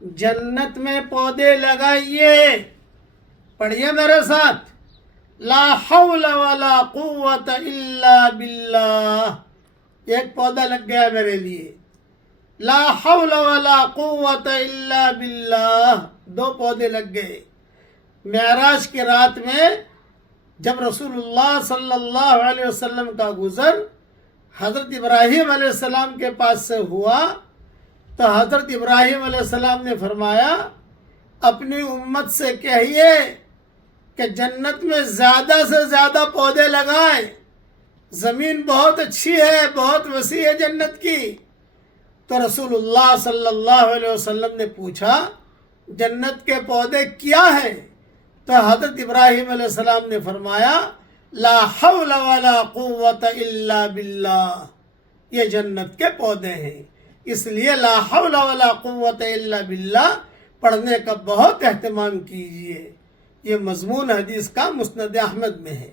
جنت میں پودے لگائیے. پڑھیے میرے ساتھ. لا حول ولا قوت الا باللہ. ایک پودا لگ گیا میرے لیے. لا حول ولا قوت الا باللہ. 2 پودے لگ گئے. معراج کی رات میں جب رسول اللہ صلی اللہ علیہ وسلم کا گزر حضرت ابراہیم علیہ السلام کے پاس سے ہوا تو حضرت ابراہیم علیہ السلام نے فرمایا اپنی امت سے کہیے کہ جنت میں زیادہ سے زیادہ پودے لگائیں. زمین بہت اچھی ہے، بہت وسیع ہے جنت کی. تو رسول اللہ صلی اللہ علیہ وسلم نے پوچھا جنت کے پودے کیا ہیں؟ تو حضرت ابراہیم علیہ السلام نے فرمایا لا حول ولا قوت الا باللہ. یہ جنت کے پودے ہیں. اس لیے لا حول ولا قوت الا باللہ پڑھنے کا بہت اہتمام کیجیے. یہ مضمون حدیث کا مسند احمد میں ہے.